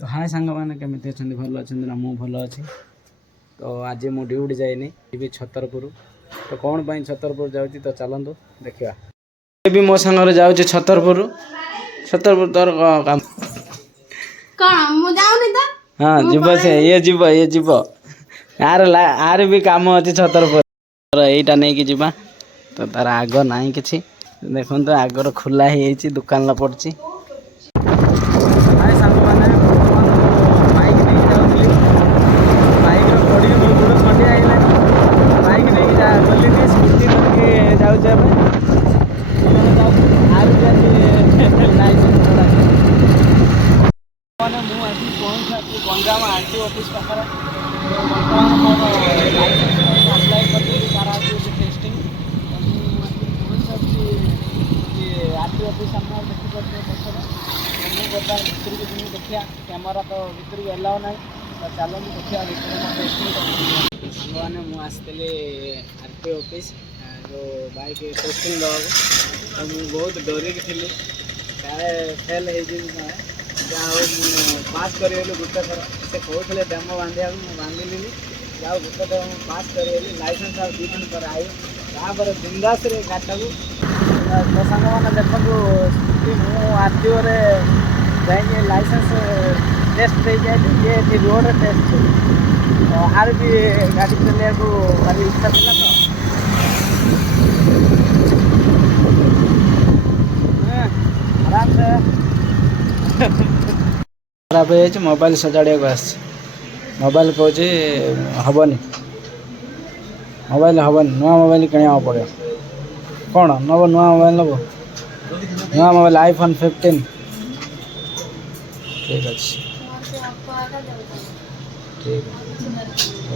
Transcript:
तो हाय सांग मैंने केमी अच्छा भल अच्छा ना मु भल अच्छी तो आज मु ड्यूटी जाइनी जी छतरपुर तो कौन पाई छतरपुर जाऊँगी तो चलतु देखा भी मो सांगे जाऊँ छतरपुर छतरपुर तोर काम हाँ जीव से ये जीव यार भी काम अच्छी छतरपुर यहीटा नहीं कि जीवा तो तार आग ना कि देखो तो आगर खोला ही दुकान पड़ी गंजाम आरटी ऑफिस पाखे बर्तमान मोर लाइसेंस अप्लाई कर तार आज टेस्टिंग आरटी ऑफिस सामने देखिपे मुझे बर्तमान भितर की जी देखा कैमेरा तो भितर को एलाउ ना तो चलते देखा टेस्टिंग साने मुझे आरटी ऑफिस जो बाइक टेस्टिंग दवा तो मुझे बहुत डरिक थी काले फेल हो पास कर गोटे थर से कहते डेमो बांधा बांधिली जाओ गोटे थर पास कर लाइसेंस आ 2 दिन पर आई तापर बिंदास गाटा को तो सांग मैंने देखो स्कूटी मुझे आरटीओ जाए लाइसेंस टेस्ट दे जाए ये रोड टेस्ट तो आर भी गाड़ी चलने को भारी इच्छा था तो आराम से खराब हो मोबाइल सजाड़ा को आस मोबाइल कहे हेनी मोबाइल हेनी नुआ मोबाइल किणा पड़े कौन नब नुआ मोबाइल नब नुआ मोबाइल iPhone 15 ठीक अच्छे ठीक है।